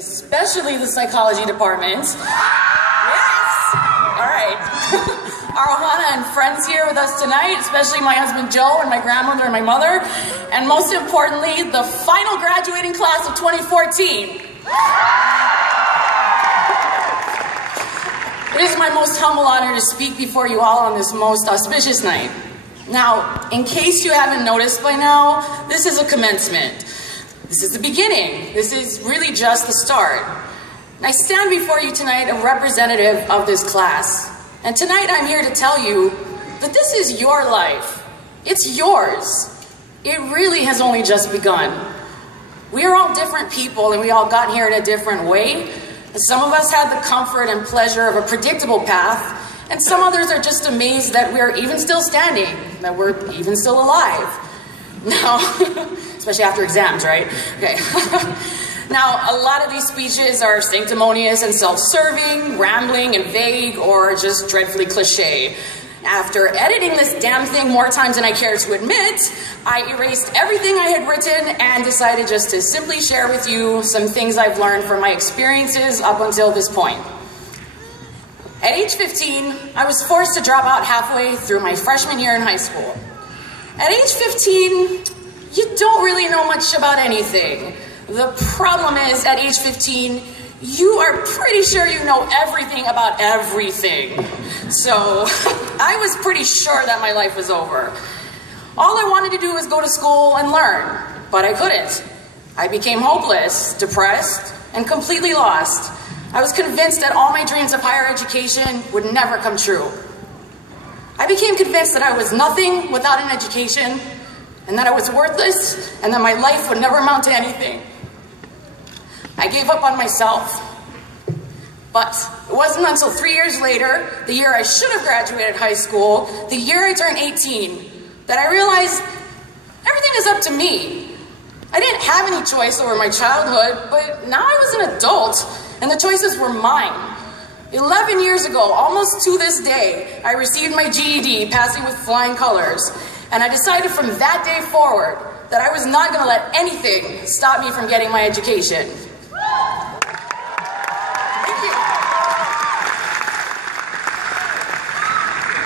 especially the psychology department. Yes! All right. Our Ohana and friends here with us tonight, especially my husband Joe and my grandmother and my mother, and most importantly, the final graduating class of 2014. It is my most humble honor to speak before you all on this most auspicious night. Now, in case you haven't noticed by now, this is a commencement. This is the beginning. This is really just the start. And I stand before you tonight a representative of this class. And tonight I'm here to tell you that this is your life. It's yours. It really has only just begun. We are all different people and we all got here in a different way. Some of us had the comfort and pleasure of a predictable path, and some others are just amazed that we're even still standing, that we're even still alive. Now, especially after exams, right? Okay. Now, a lot of these speeches are sanctimonious and self-serving, rambling and vague, or just dreadfully cliche. After editing this damn thing more times than I care to admit, I erased everything I had written and decided just to simply share with you some things I've learned from my experiences up until this point. At age 15, I was forced to drop out halfway through my freshman year in high school. At age 15, you don't really know much about anything. The problem is, at age 15, you are pretty sure you know everything about everything. So, I was pretty sure that my life was over. All I wanted to do was go to school and learn, but I couldn't. I became hopeless, depressed, and completely lost. I was convinced that all my dreams of higher education would never come true. I became convinced that I was nothing without an education, and that I was worthless, and that my life would never amount to anything. I gave up on myself. But it wasn't until 3 years later, the year I should have graduated high school, the year I turned 18, that I realized everything is up to me. I didn't have any choice over my childhood, but now I was an adult, and the choices were mine. 11 years ago, almost to this day, I received my GED, passing with flying colors, and I decided from that day forward that I was not going to let anything stop me from getting my education.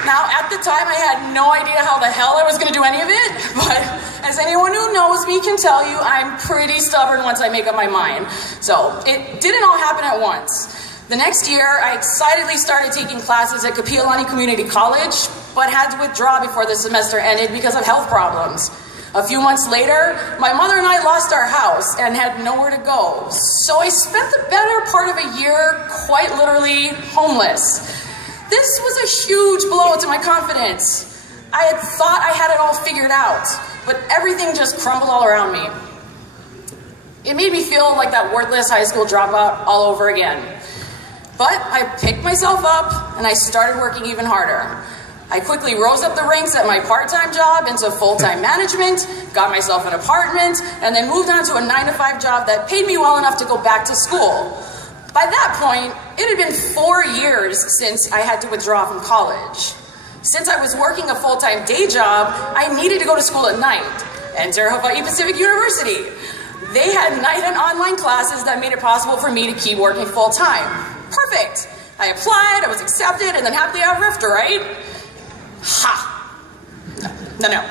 Now, at the time, I had no idea how the hell I was going to do any of it, but as anyone who knows me can tell you, I'm pretty stubborn once I make up my mind. So, it didn't all happen at once. The next year, I excitedly started taking classes at Kapi'olani Community College, but had to withdraw before the semester ended because of health problems. A few months later, my mother and I lost our house and had nowhere to go. So I spent the better part of a year quite literally homeless. This was a huge blow to my confidence. I had thought I had it all figured out, but everything just crumbled all around me. It made me feel like that worthless high school dropout all over again. But I picked myself up and I started working even harder. I quickly rose up the ranks at my part-time job into full-time management, got myself an apartment, and then moved on to a 9-to-5 job that paid me well enough to go back to school. By that point, it had been 4 years since I had to withdraw from college. Since I was working a full-time day job, I needed to go to school at night. Enter Hawaii Pacific University. They had night and online classes that made it possible for me to keep working full-time. Perfect! I applied, I was accepted, and then happily ever after, right? Ha! No.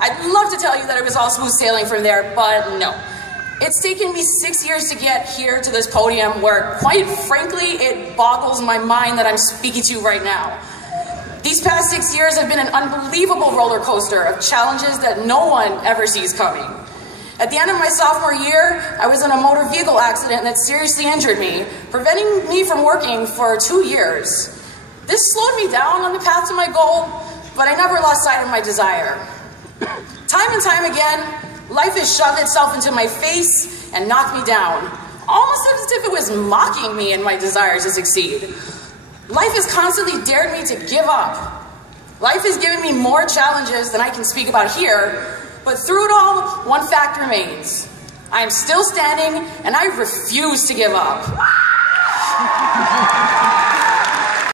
I'd love to tell you that it was all smooth sailing from there, but no. It's taken me 6 years to get here to this podium where, quite frankly, it boggles my mind that I'm speaking to you right now. These past 6 years have been an unbelievable roller coaster of challenges that no one ever sees coming. At the end of my sophomore year, I was in a motor vehicle accident that seriously injured me, preventing me from working for 2 years. This slowed me down on the path to my goal, but I never lost sight of my desire. Time and time again, life has shoved itself into my face and knocked me down, almost as if it was mocking me and my desire to succeed. Life has constantly dared me to give up. Life has given me more challenges than I can speak about here, but through it all, one fact remains. I am still standing, and I refuse to give up.